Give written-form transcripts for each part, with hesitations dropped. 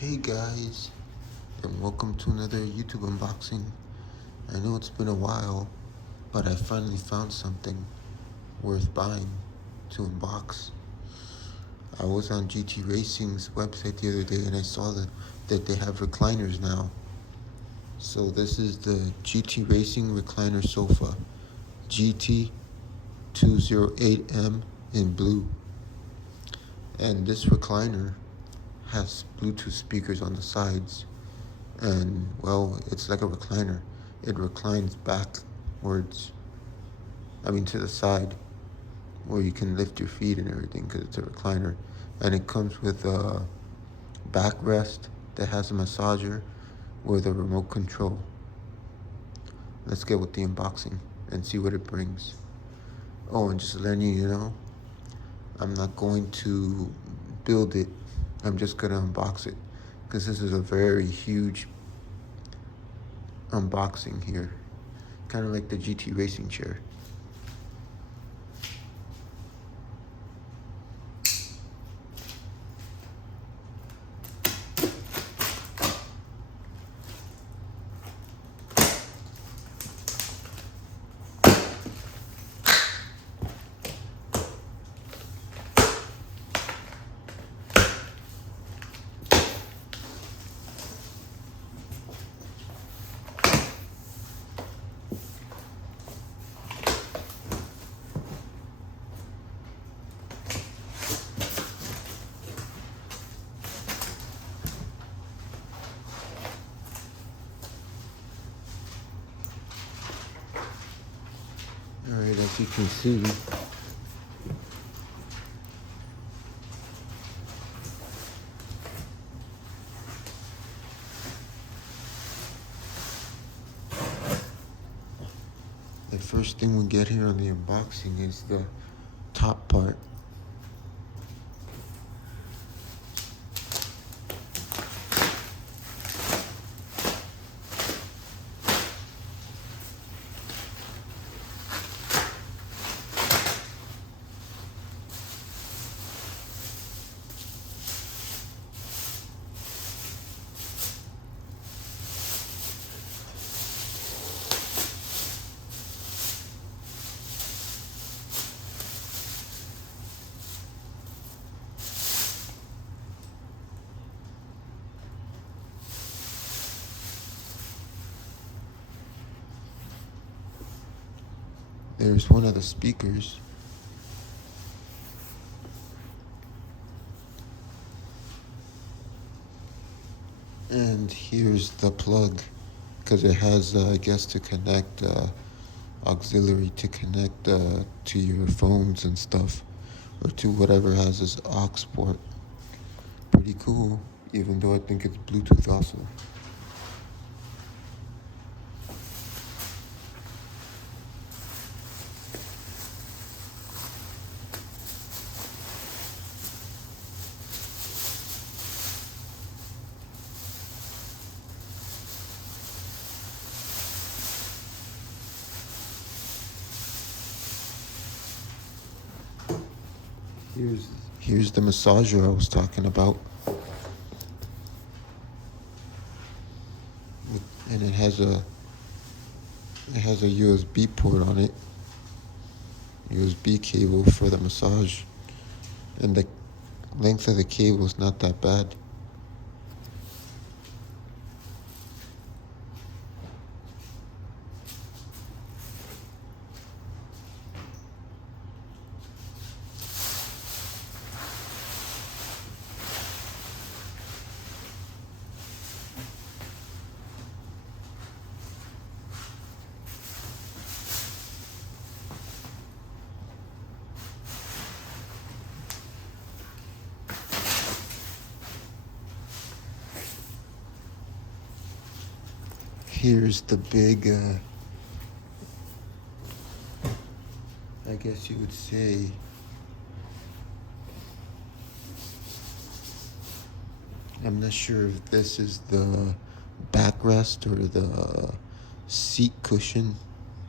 Hey guys, and welcome to another YouTube unboxing. I know it's been a while, but I finally found something worth buying to unbox. I was on GT Racing's website the other day and I saw that they have recliners now. So this is the GT Racing Recliner Sofa, GT208M in blue. And this recliner has Bluetooth speakers on the sides. And well, it's like a recliner. It reclines backwards, to the side, where you can lift your feet and everything because it's a recliner. And it comes with a backrest that has a massager with a remote control. Let's get with the unboxing and see what it brings. Oh, and just letting you know, I'm not going to build it. I'm just going to unbox it because this is a very huge unboxing here. Kind of like the GT Racing chair. Alright, as you can see, the first thing we get here on the unboxing is the top part. There's one of the speakers. And here's the plug, because it has, to connect, auxiliary to connect to your phones and stuff, or to whatever has this aux port. Pretty cool, even though I think it's Bluetooth also. Here's the massager I was talking about. And it has a USB port on it. USB cable for the massage. And the length of the cable is not that bad. Here's the big, I guess you would say, I'm not sure if this is the backrest or the seat cushion,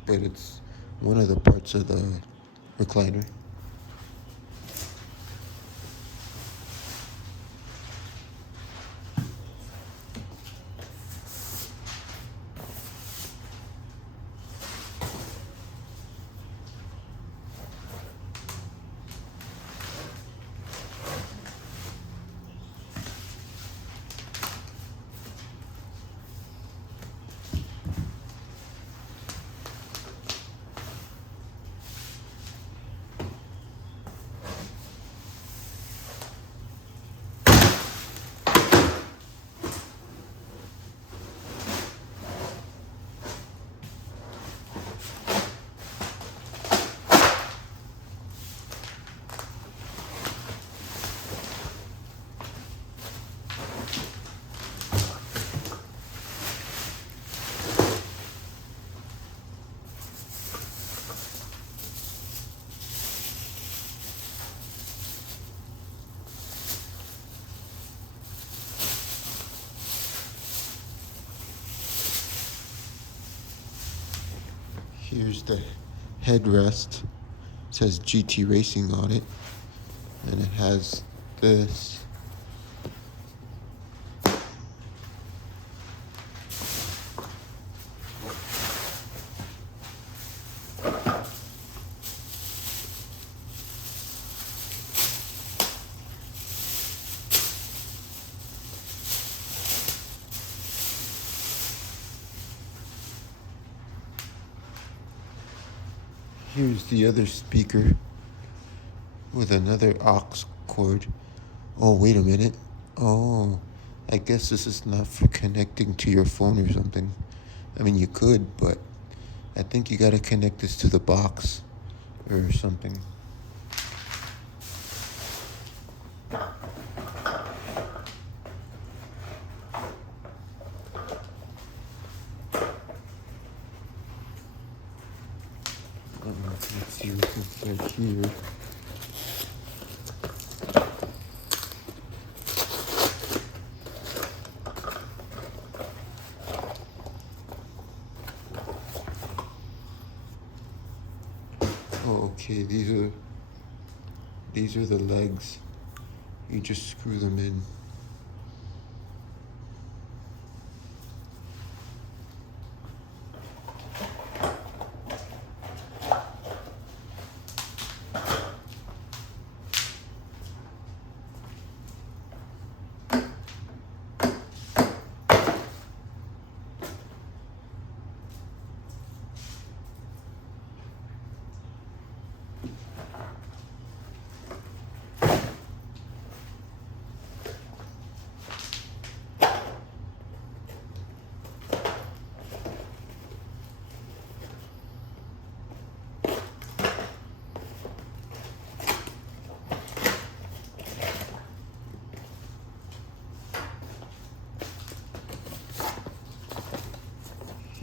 but it's one of the parts of the recliner. Here's the headrest. It says GT Racing on it. And it has this. Here's the other speaker with another aux cord. Oh, wait a minute. Oh, I guess this is not for connecting to your phone or something. I mean, you could, but I think you gotta connect this to the box or something. Let's see what's inside here. Oh, okay, these are the legs. You just screw them in.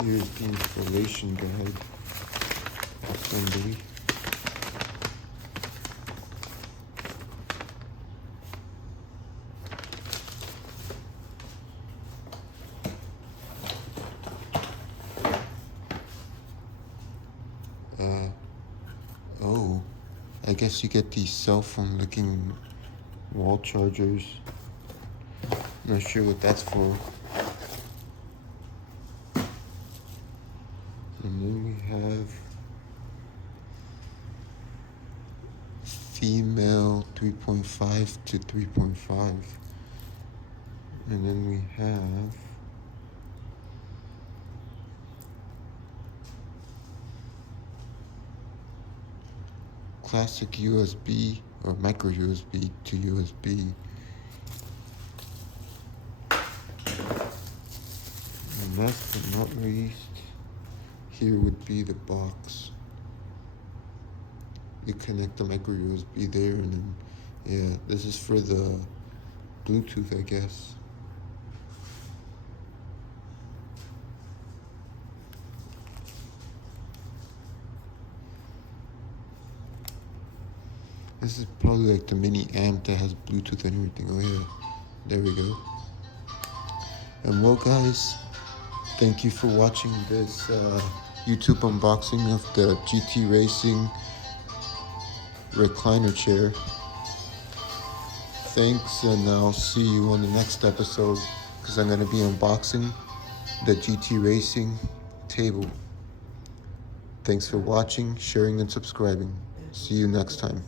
Here's the installation guide assembly. Oh, I guess you get these cell phone looking wall chargers. Not sure what that's for. And then we have female 3.5 to 3.5. And then we have classic USB or micro USB to USB. And last but not least, here would be the box. You connect the micro USB there, and then, yeah, this is for the Bluetooth, I guess. This is probably like the mini amp that has Bluetooth and everything. Oh yeah, there we go. And well, guys, thank you for watching this YouTube unboxing of the GT Racing recliner chair. Thanks, and I'll see you on the next episode because I'm going to be unboxing the GT Racing table. Thanks for watching, sharing, and subscribing. See you next time.